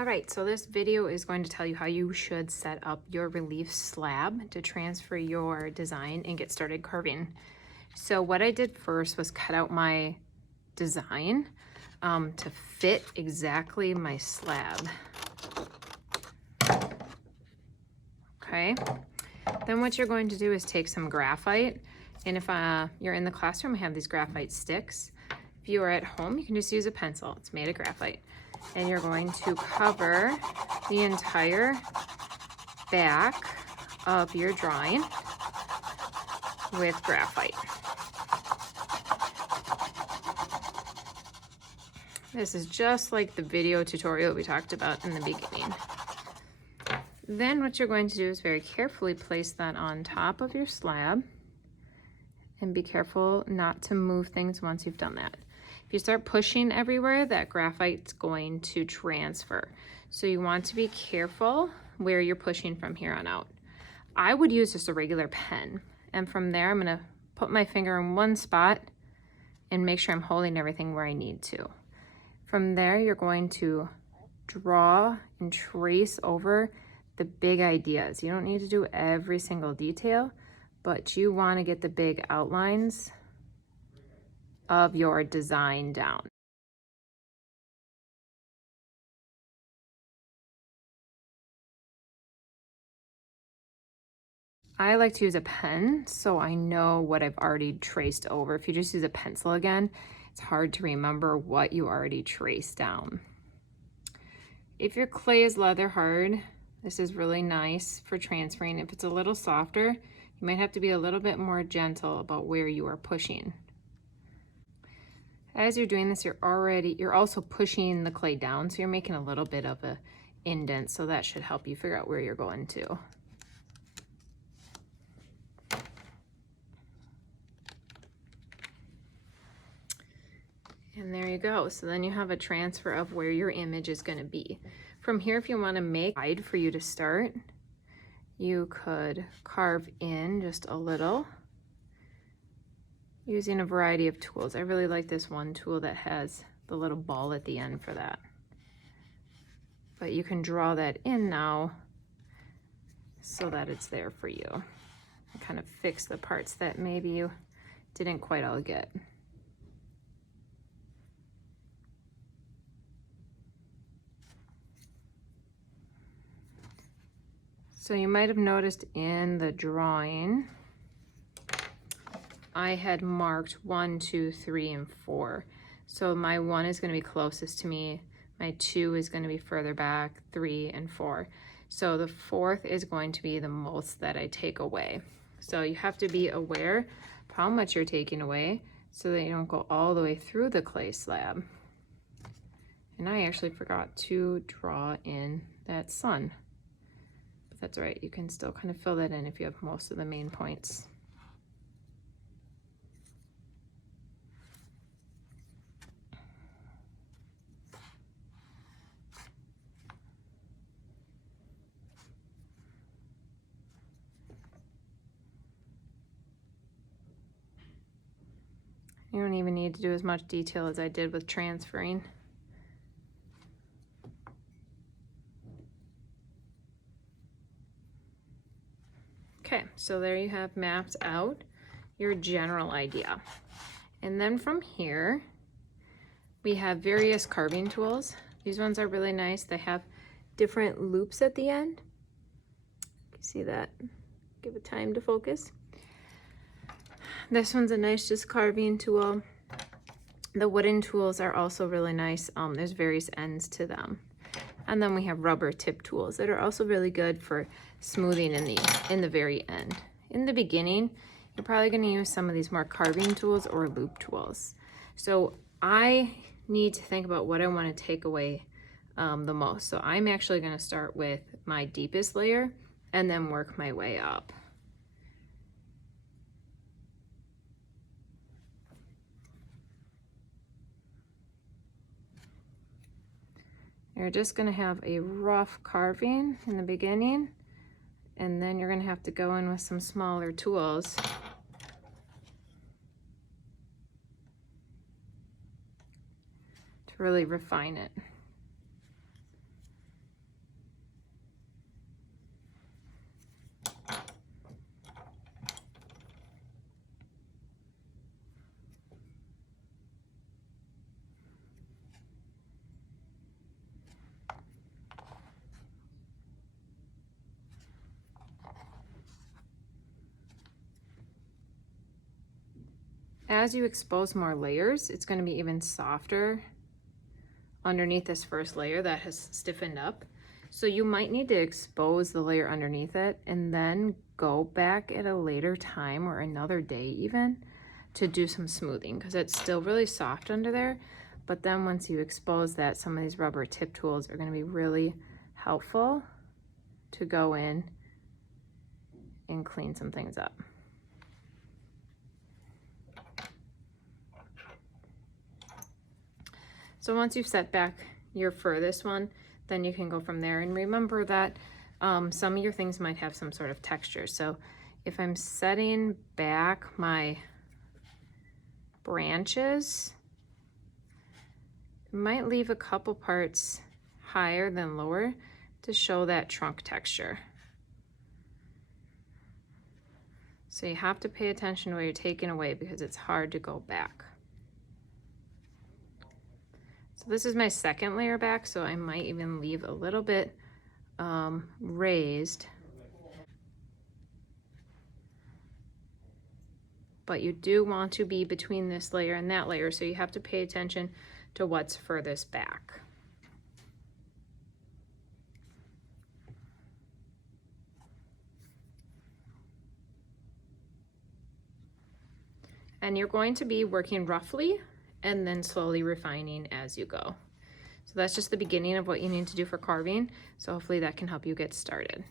All right, so this video is going to tell you how you should set up your relief slab to transfer your design and get started carving. So what I did first was cut out my design to fit exactly my slab. Okay, then what you're going to do is take some graphite, and if you're in the classroom, I have these graphite sticks. If you are at home, you can just use a pencil. It's made of graphite. And you're going to cover the entire back of your drawing with graphite. This is just like the video tutorial we talked about in the beginning. Then what you're going to do is very carefully place that on top of your slab, and be careful not to move things once you've done that. If you start pushing everywhere, that graphite's going to transfer. So you want to be careful where you're pushing from here on out. I would use just a regular pen, and from there I'm gonna put my finger in one spot and make sure I'm holding everything where I need to. From there, you're going to draw and trace over the big ideas. You don't need to do every single detail, but you want to get the big outlines of your design down. I like to use a pen so I know what I've already traced over. If you just use a pencil again, it's hard to remember what you already traced down. If your clay is leather hard, this is really nice for transferring. If it's a little softer, you might have to be a little bit more gentle about where you are pushing. As you're doing this, you're also pushing the clay down, so you're making a little bit of a indent, so that should help you figure out where you're going to. And there you go. So then you have a transfer of where your image is going to be. From here, if you want to make a guide for you to start, you could carve in just a little using a variety of tools. I really like this one tool that has the little ball at the end for that. But you can draw that in now so that it's there for you. And kind of fix the parts that maybe you didn't quite all get. So you might have noticed in the drawing, I had marked 1, 2, 3, and 4. So my 1 is going to be closest to me, my 2 is going to be further back, 3 and 4. So the 4th is going to be the most that I take away. So you have to be aware of how much you're taking away so that you don't go all the way through the clay slab. And I actually forgot to draw in that sun. But that's all right, you can still kind of fill that in if you have most of the main points. You don't even need to do as much detail as I did with transferring. Okay, so there you have mapped out your general idea. And then from here, we have various carving tools. These ones are really nice. They have different loops at the end. You see that? Give it time to focus. This one's a nice just carving tool. The wooden tools are also really nice. There's various ends to them. And then we have rubber tip tools that are also really good for smoothing in the very end. In the beginning, you're probably going to use some of these more carving tools or loop tools. So I need to think about what I want to take away the most. So I'm actually going to start with my deepest layer and then work my way up. You're just going to have a rough carving in the beginning, and then you're going to have to go in with some smaller tools to really refine it. as you expose more layers, it's going to be even softer underneath this first layer that has stiffened up. So you might need to expose the layer underneath it and then go back at a later time or another day even to do some smoothing, because it's still really soft under there. But then once you expose that, some of these rubber tip tools are going to be really helpful to go in and clean some things up. So once you've set back your furthest one, then you can go from there. And remember that some of your things might have some sort of texture. So if I'm setting back my branches, I might leave a couple parts higher than lower to show that trunk texture. So you have to pay attention to what you're taking away because it's hard to go back. So this is my second layer back, so I might even leave a little bit raised. But you do want to be between this layer and that layer, so you have to pay attention to what's furthest back. And you're going to be working roughly and then slowly refining as you go. So that's just the beginning of what you need to do for carving. So hopefully that can help you get started.